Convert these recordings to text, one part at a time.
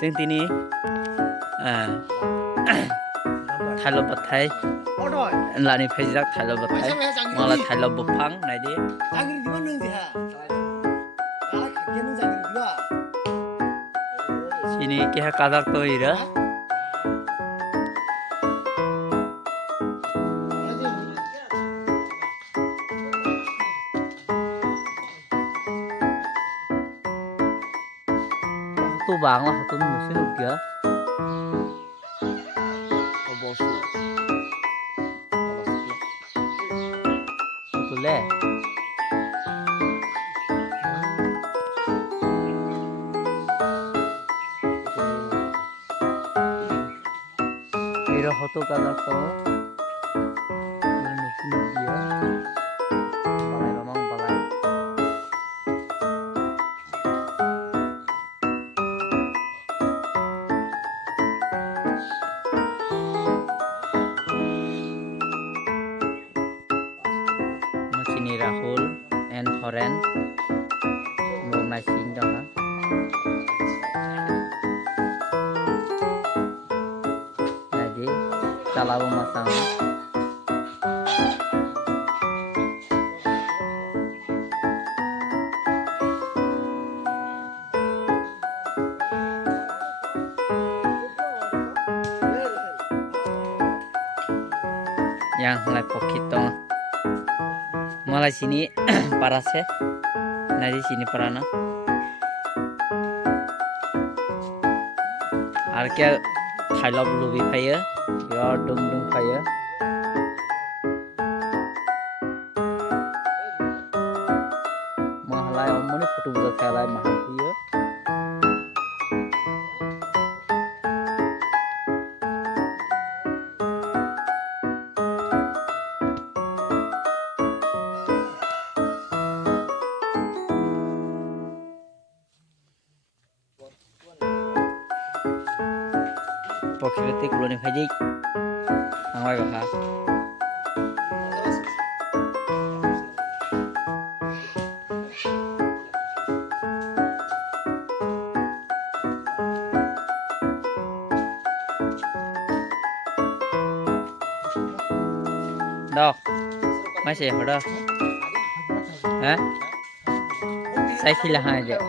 जों दिनै थाइल' बाथाय लानिफ्राय जाक थाइल' बाथाय माला थाइल' बफां नायदि sini keha kadar to ira tu bang lah tu musim juga bosu tu le ira hoto kadar to musim dia balai mamang balai sini Rahul and Horen mau nasin dong ha jadi kalau masang yang mulai pokito malah sini parase nadi sini parana arke thailab lubi phaya yo dung dung phaya mahalai omoni photo buja thalai mahapiyo pokirti kuloni phaji angwai baha đâu mấy xe ở đâu hả sai khi là hai vậy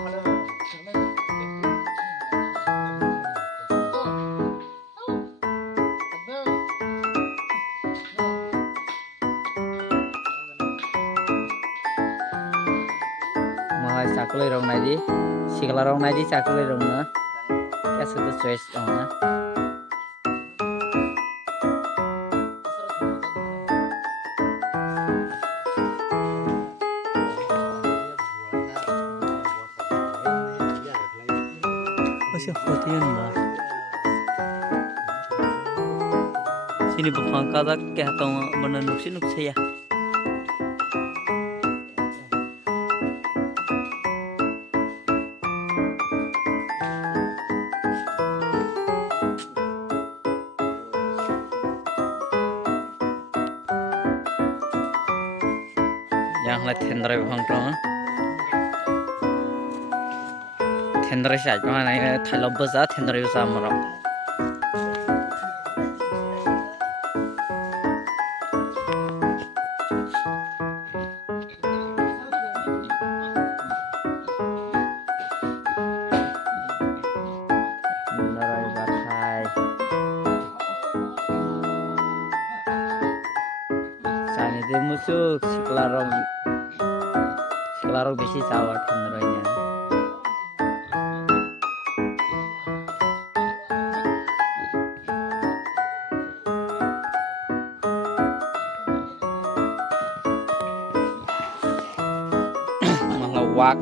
mà sakule rong này đi sikala rong này đi sakule rong nữa cái sự tự choice rong nữa masih hotian lah sini befang kadak kayak tau mana nuksi ya yang lah tendrai befang tau tendrai sih cuma nih thailab baza tendrai usaha merok tendrai batai sani deh musuh sekelarong besi sawat tendrainya wak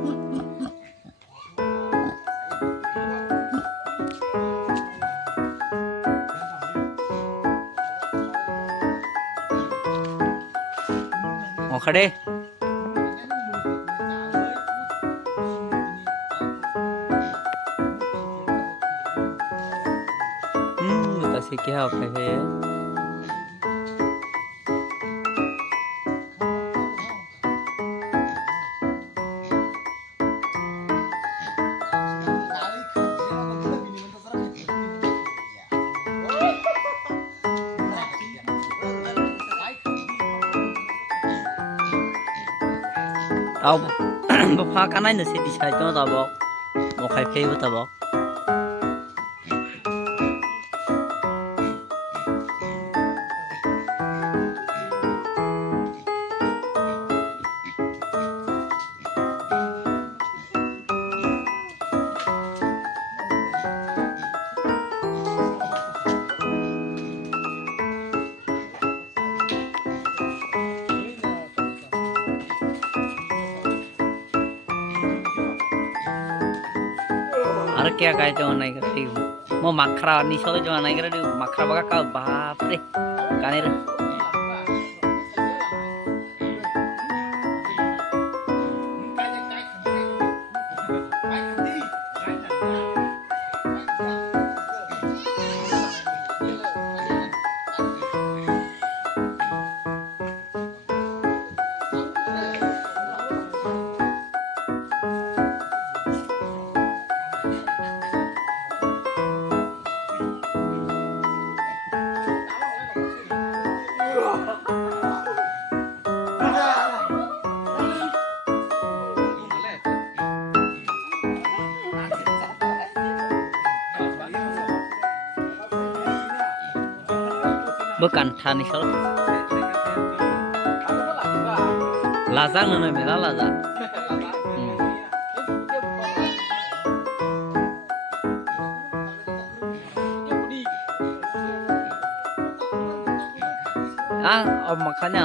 mau khade बतासी क्या होता है tao bo pha kanai no se ti sai to ta bo bo khai phei bo ta bo Ar kya kahte ho nai kari mo makhra ni so jo nai kari makhra baga ka baap re kanir bukan thani so lazang no me la lazang makanya